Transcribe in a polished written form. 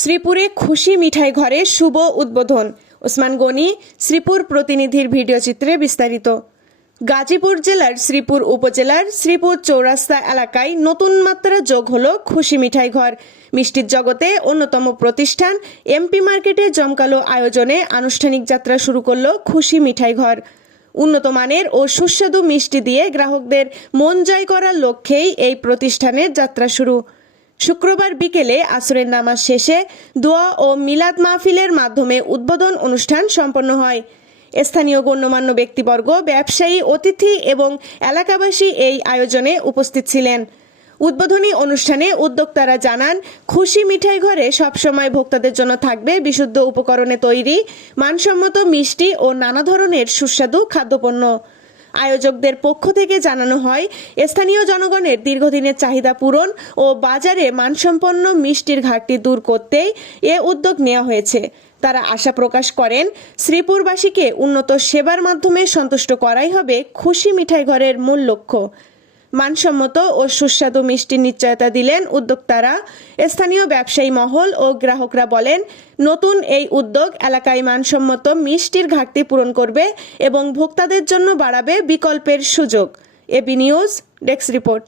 শ্রীপুরে খুশি মিঠাই ঘরে শুভ উদ্বোধন। ওসমান গনি, শ্রীপুর প্রতিনিধির ভিডিও চিত্রে বিস্তারিত। গাজীপুর জেলার শ্রীপুর উপজেলার শ্রীপুর চৌরাস্তা এলাকায় নতুন মাত্রা যোগ হলো খুশি মিঠাই ঘর। মিষ্টির জগতে অন্যতম প্রতিষ্ঠান এমপি মার্কেটে জমকালো আয়োজনে আনুষ্ঠানিক যাত্রা শুরু করলো খুশি মিঠাই ঘর। উন্নত মানের ও সুস্বাদু মিষ্টি দিয়ে গ্রাহকদের মন জয় করার লক্ষ্যেই এই প্রতিষ্ঠানের যাত্রা শুরু। শুক্রবার বিকেলে আসরের নামাজ শেষে দোয়া ও মিলাদ মাহফিলের মাধ্যমে উদ্বোধন অনুষ্ঠান সম্পন্ন হয়। স্থানীয় গণ্যমান্য ব্যক্তিবর্গ, ব্যবসায়ী, অতিথি এবং এলাকাবাসী এই আয়োজনে উপস্থিত ছিলেন। উদ্বোধনী অনুষ্ঠানে উদ্যোক্তারা জানান, খুশি মিঠাই ঘরে সবসময় ভোক্তাদের জন্য থাকবে বিশুদ্ধ উপকরণে তৈরি মানসম্মত মিষ্টি ও নানা ধরনের সুস্বাদু খাদ্যপণ্য। আয়োজকদের পক্ষ থেকে জানানো হয়, স্থানীয় জনগণের দীর্ঘদিনের চাহিদা পূরণ ও বাজারে মানসম্পন্ন মিষ্টির ঘাটতি দূর করতেই এ উদ্যোগ নেওয়া হয়েছে। তারা আশা প্রকাশ করেন, শ্রীপুরবাসীকে উন্নত সেবার মাধ্যমে সন্তুষ্ট করাই হবে খুশি মিঠাই ঘরের মূল লক্ষ্য। মানসম্মত ও সুস্বাদু মিষ্টির নিশ্চয়তা দিলেন উদ্যোক্তারা। স্থানীয় ব্যবসায়ী মহল ও গ্রাহকরা বলেন, নতুন এই উদ্যোগ এলাকায় মানসম্মত মিষ্টির ঘাটতি পূরণ করবে এবং ভোক্তাদের জন্য বাড়াবে বিকল্পের সুযোগ। AB news desk report.